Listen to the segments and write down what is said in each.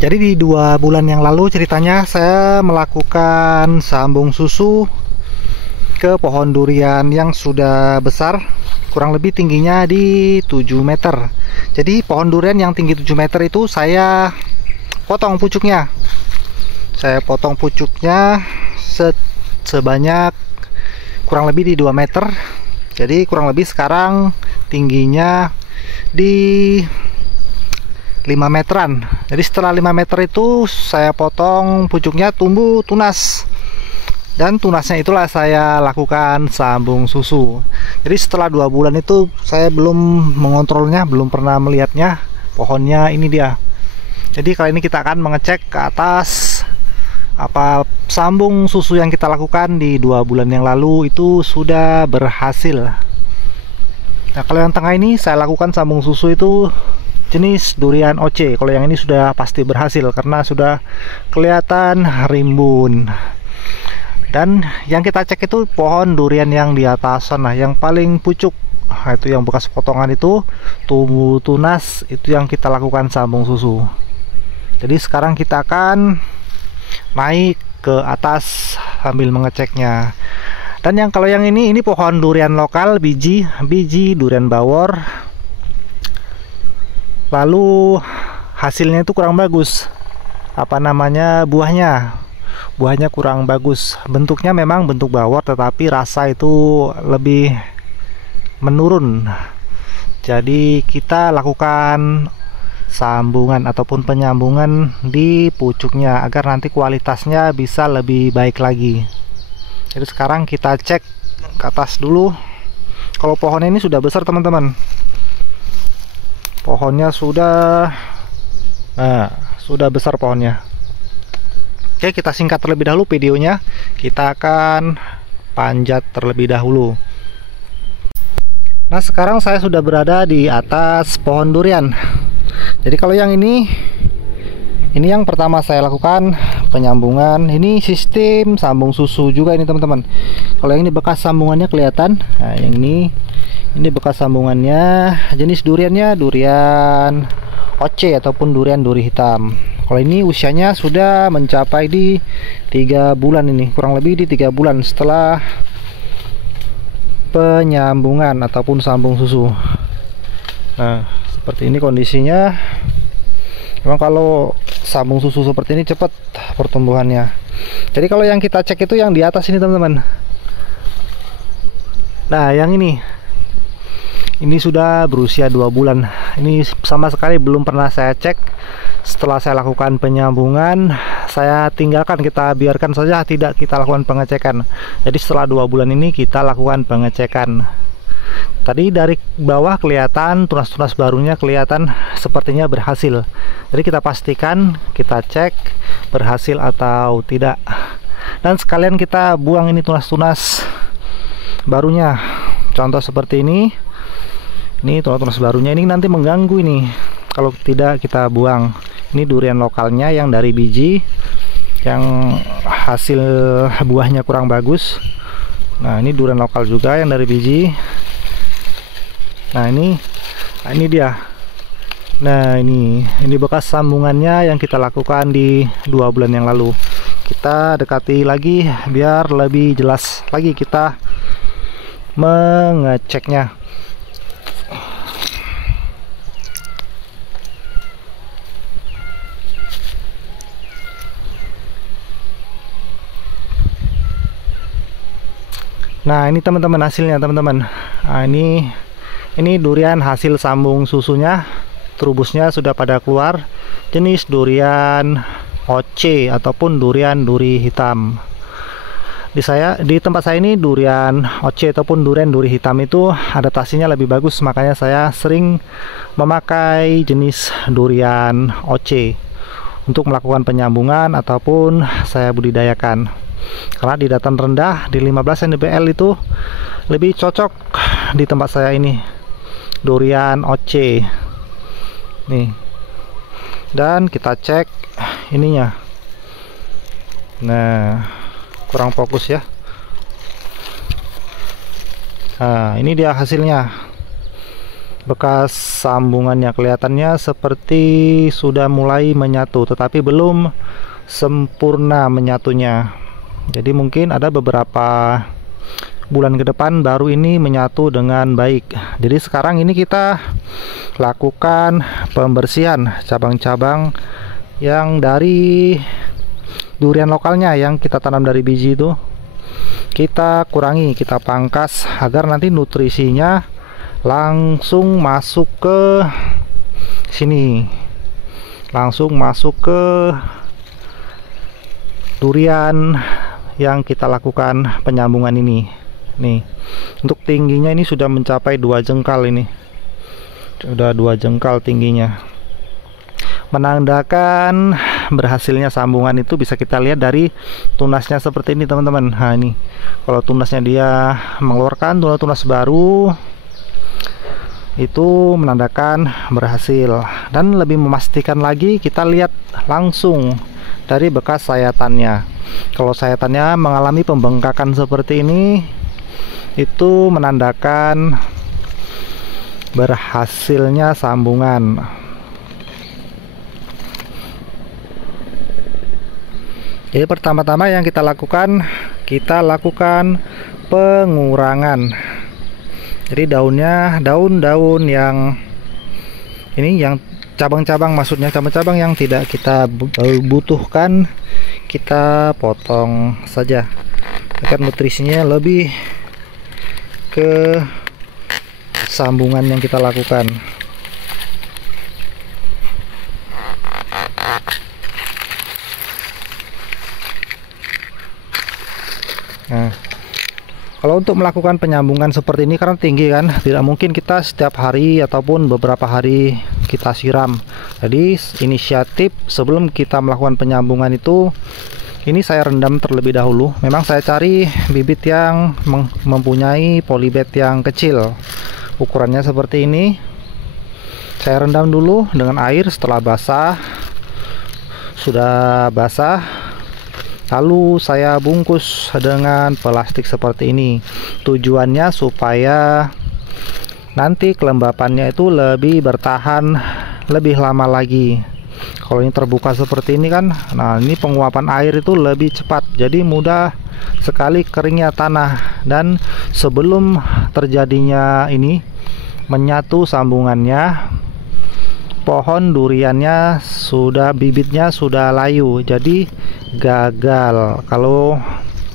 Jadi di 2 bulan yang lalu ceritanya saya melakukan sambung susu ke pohon durian yang sudah besar, kurang lebih tingginya di 7 meter. Jadi pohon durian yang tinggi 7 meter itu saya potong pucuknya. Saya potong pucuknya sebanyak kurang lebih di 2 meter. Jadi kurang lebih sekarang tingginya di 5 meteran. Jadi setelah 5 meter itu saya potong pucuknya, tumbuh tunas. Dan tunasnya itulah saya lakukan sambung susu. Jadi setelah 2 bulan itu saya belum mengontrolnya, belum pernah melihatnya. Pohonnya ini dia. Jadi kali ini kita akan mengecek ke atas apa sambung susu yang kita lakukan di 2 bulan yang lalu itu sudah berhasil. Nah, kalau yang tengah ini saya lakukan sambung susu itu jenis durian OC. Kalau yang ini sudah pasti berhasil karena sudah kelihatan rimbun. Dan yang kita cek itu pohon durian yang di atas sana, yang paling pucuk. Nah, itu yang bekas potongan itu tumbuh tunas, itu yang kita lakukan sambung susu. Jadi sekarang kita akan naik ke atas sambil mengeceknya. Dan yang kalau yang ini pohon durian lokal, biji durian bawor. Lalu hasilnya itu kurang bagus. Apa namanya, buahnya kurang bagus. Bentuknya memang bentuk bawor, tetapi rasa itu lebih menurun. Jadi kita lakukan sambungan ataupun penyambungan di pucuknya agar nanti kualitasnya bisa lebih baik lagi. Jadi sekarang kita cek ke atas dulu. Kalau pohonnya ini sudah besar teman-teman, pohonnya sudah besar pohonnya. Oke, kita singkat terlebih dahulu videonya. Kita akan panjat terlebih dahulu. Nah, sekarang saya sudah berada di atas pohon durian. Jadi kalau yang ini yang pertama saya lakukan penyambungan. Ini sistem sambung susu juga ini teman-teman. Kalau yang ini bekas sambungannya kelihatan. Nah, yang ini bekas sambungannya. Jenis duriannya durian OC ataupun durian duri hitam. Kalau ini usianya sudah mencapai di 3 bulan ini, kurang lebih di 3 bulan setelah penyambungan ataupun sambung susu. Nah, seperti ini kondisinya. Memang kalau sambung susu seperti ini cepat pertumbuhannya. Jadi kalau yang kita cek itu yang di atas ini teman-teman. Nah, yang ini sudah berusia 2 bulan. Ini sama sekali belum pernah saya cek. Setelah saya lakukan penyambungan, saya tinggalkan, kita biarkan saja, tidak kita lakukan pengecekan. Jadi setelah 2 bulan ini kita lakukan pengecekan. Tadi dari bawah kelihatan tunas-tunas barunya, kelihatan sepertinya berhasil. Jadi kita pastikan, kita cek berhasil atau tidak. Dan sekalian kita buang ini tunas-tunas barunya. Contoh seperti ini. Ini tunas-tunas barunya ini nanti mengganggu ini. Kalau tidak kita buang. Ini durian lokalnya yang dari biji, yang hasil buahnya kurang bagus. Nah, ini durian lokal juga yang dari biji. Nah, ini dia. Nah, ini bekas sambungannya yang kita lakukan di 2 bulan yang lalu. Kita dekati lagi biar lebih jelas lagi kita mengeceknya. Nah, ini teman-teman hasilnya teman-teman. Nah, ini durian hasil sambung susunya, trubusnya sudah pada keluar. Jenis durian OC ataupun durian duri hitam. Di tempat saya ini durian OC ataupun durian duri hitam itu adaptasinya lebih bagus, makanya saya sering memakai jenis durian OC untuk melakukan penyambungan ataupun saya budidayakan. Karena di dataran rendah di 15 mdpl itu lebih cocok di tempat saya ini durian OC nih. Dan kita cek ininya. Nah, kurang fokus ya. Nah, ini dia hasilnya. bekas sambungannya kelihatannya seperti sudah mulai menyatu, tetapi belum sempurna menyatunya. Jadi mungkin ada beberapa bulan ke depan baru ini menyatu dengan baik. Jadi sekarang ini kita lakukan pembersihan cabang-cabang yang dari durian lokalnya yang kita tanam dari biji itu. Kita kurangi, kita pangkas agar nanti nutrisinya langsung masuk ke sini, langsung masuk ke durian yang kita lakukan penyambungan ini. Nih, untuk tingginya ini sudah mencapai 2 jengkal ini, sudah 2 jengkal tingginya, menandakan berhasilnya sambungan. Itu bisa kita lihat dari tunasnya seperti ini teman-teman. Nah ini, kalau tunasnya dia mengeluarkan tunas baru, itu menandakan berhasil. Dan lebih memastikan lagi, kita lihat langsung dari bekas sayatannya. Kalau sayatannya mengalami pembengkakan seperti ini, itu menandakan berhasilnya sambungan. Jadi pertama-tama yang kita lakukan pengurangan. Jadi daun-daun yang ini, yang cabang-cabang, maksudnya cabang-cabang yang tidak kita butuhkan, kita potong saja agar nutrisinya lebih ke sambungan yang kita lakukan. Nah, kalau untuk melakukan penyambungan seperti ini karena tinggi kan, tidak mungkin kita setiap hari ataupun beberapa hari kita siram. Jadi inisiatif sebelum kita melakukan penyambungan itu, ini saya rendam terlebih dahulu. Memang saya cari bibit yang mempunyai polybed yang kecil, ukurannya seperti ini. Saya rendam dulu dengan air. Setelah basah, sudah basah, lalu saya bungkus dengan plastik seperti ini. Tujuannya supaya nanti kelembapannya itu lebih bertahan lebih lama lagi. Kalau ini terbuka seperti ini kan, nah ini penguapan air itu lebih cepat, jadi mudah sekali keringnya tanah. Dan sebelum terjadinya ini menyatu sambungannya, pohon duriannya sudah, bibitnya sudah layu, jadi gagal kalau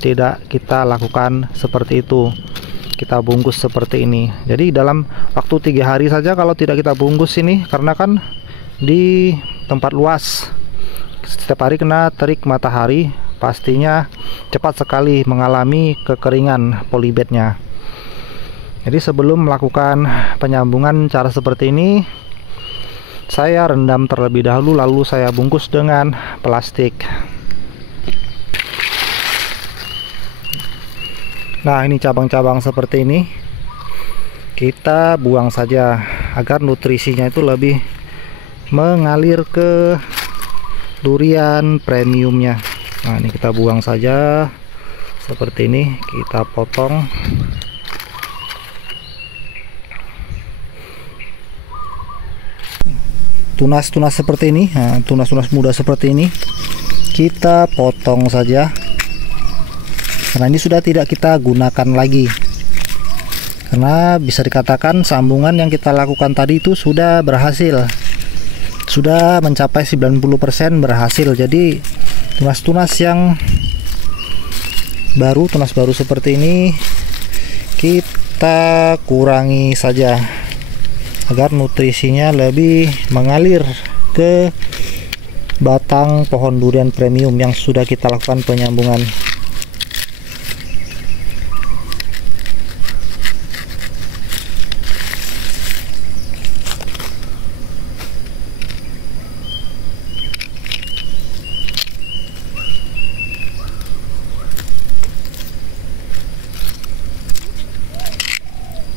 tidak kita lakukan seperti itu. Kita bungkus seperti ini. Jadi dalam waktu 3 hari saja kalau tidak kita bungkus ini, karena kan di tempat luas setiap hari kena terik matahari, pastinya cepat sekali mengalami kekeringan polybednya. Jadi sebelum melakukan penyambungan cara seperti ini, saya rendam terlebih dahulu, lalu saya bungkus dengan plastik. Nah ini cabang-cabang seperti ini kita buang saja agar nutrisinya itu lebih mengalir ke durian premiumnya. Nah ini kita buang saja seperti ini, kita potong. Tunas-tunas seperti ini, nah, tunas-tunas muda seperti ini kita potong saja, karena ini sudah tidak kita gunakan lagi. Karena bisa dikatakan sambungan yang kita lakukan tadi itu sudah berhasil, sudah mencapai 90% berhasil. Jadi tunas-tunas yang baru, tunas baru seperti ini kita kurangi saja agar nutrisinya lebih mengalir ke batang pohon durian premium yang sudah kita lakukan penyambungan.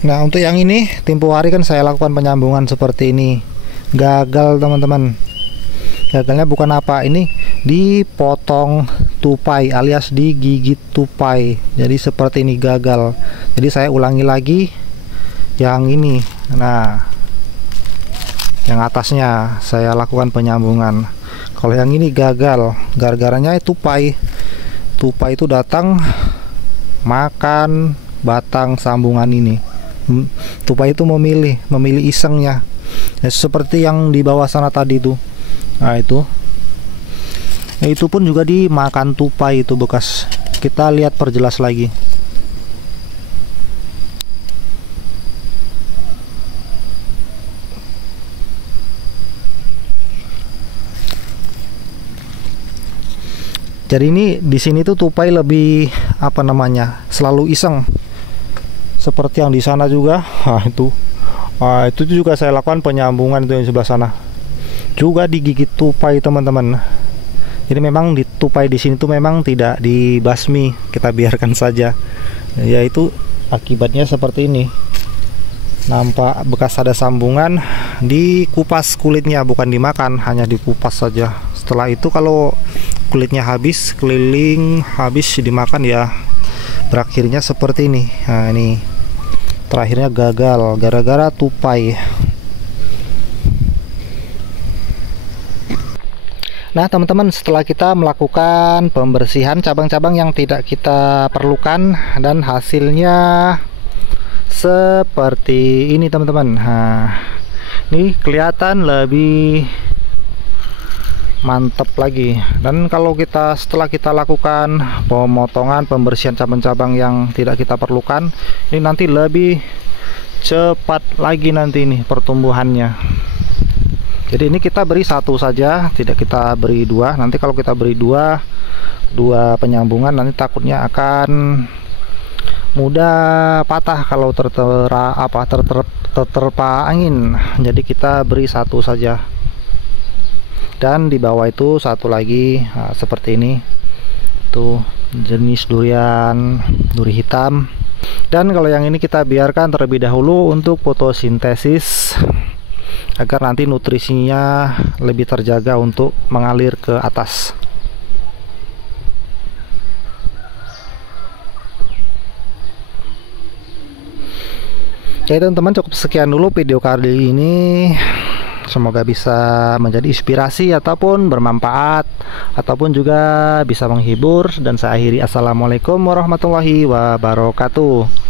Nah untuk yang ini tempo hari kan saya lakukan penyambungan seperti ini, gagal teman-teman. Gagalnya bukan apa, ini dipotong tupai alias digigit tupai, jadi seperti ini gagal. Jadi saya ulangi lagi yang ini. Nah Yang atasnya saya lakukan penyambungan. Kalau yang ini gagal, gara-garanya tupai. Tupai itu datang makan batang sambungan ini. Tupai itu memilih isengnya. Ya, seperti yang di bawah sana tadi tuh. Nah itu pun juga dimakan tupai itu bekas. Kita lihat perjelas lagi. Jadi ini di sini tuh tupai lebih apa namanya, selalu iseng. Seperti yang di sana juga. Itu juga saya lakukan penyambungan itu yang sebelah sana. Juga digigit tupai teman-teman. Jadi memang di tupai di sini tuh memang tidak dibasmi, kita biarkan saja. Yaitu akibatnya seperti ini. Nampak bekas ada sambungan, dikupas kulitnya, bukan dimakan, hanya dikupas saja. Setelah itu kalau kulitnya habis, keliling habis dimakan ya berakhirnya seperti ini. Nah ini terakhirnya gagal gara-gara tupai. Nah teman-teman, setelah kita melakukan pembersihan cabang-cabang yang tidak kita perlukan dan hasilnya seperti ini teman-teman. Nah ini kelihatan lebih mantap lagi. Dan kalau setelah kita lakukan pemotongan, pembersihan cabang-cabang yang tidak kita perlukan, ini nanti lebih cepat lagi nanti ini pertumbuhannya. Jadi ini kita beri satu saja, tidak kita beri dua. Nanti kalau kita beri dua penyambungan, nanti takutnya akan mudah patah kalau terterpa angin. Jadi kita beri satu saja. Dan di bawah itu satu lagi, nah, seperti ini tuh, jenis duri hitam. Dan kalau yang ini kita biarkan terlebih dahulu untuk fotosintesis agar nanti nutrisinya lebih terjaga untuk mengalir ke atas. Oke teman-teman, cukup sekian dulu video kali ini. Semoga bisa menjadi inspirasi ataupun bermanfaat ataupun juga bisa menghibur. Dan saya akhiri, assalamualaikum warahmatullahi wabarakatuh.